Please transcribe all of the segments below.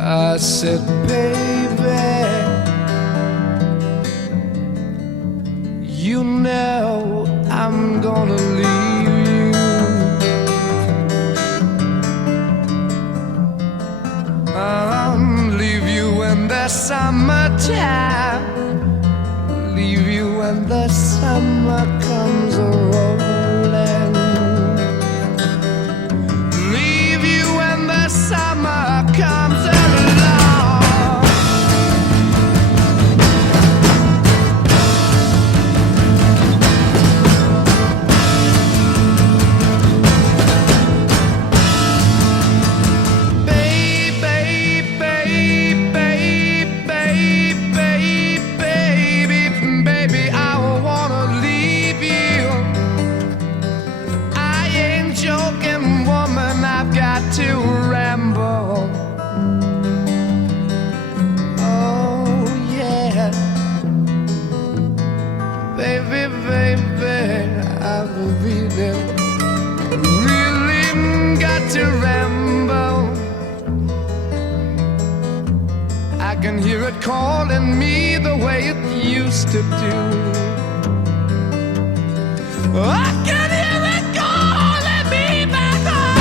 I said, baby, you know I'm gonna leave you. Leave you in the summertime, leave you when the summer comes rolling, leave you when the summer comes along. To ramble, oh yeah, baby, baby, I will be there. Really got to ramble. I can hear it calling me the way it used to do. I can hear it calling me back home.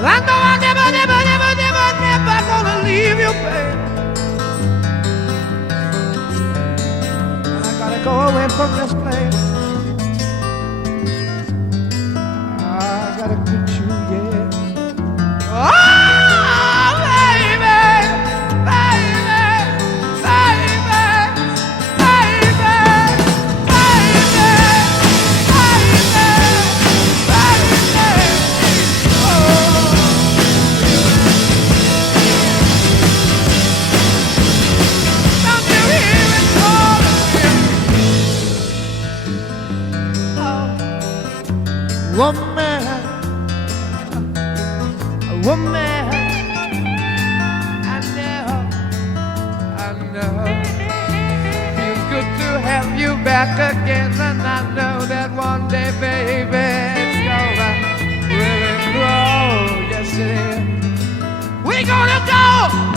I know I never gonna leave you, babe. I gotta go away from this place. I gotta get you, yeah. Oh, baby, baby, baby, baby, woman, woman, I know, feels good to have you back again, and I know that one day, baby, it's gonna really grow, yes it is. We're gonna go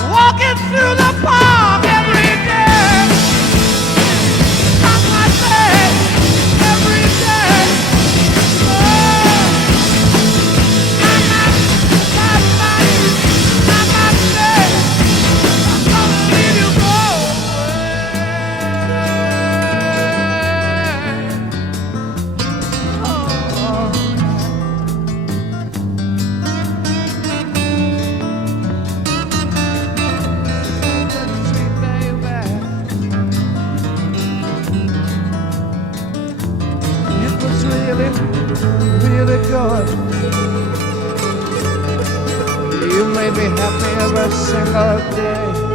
walking through the park every day, I might say, every day. Really good. You made me happy every single day.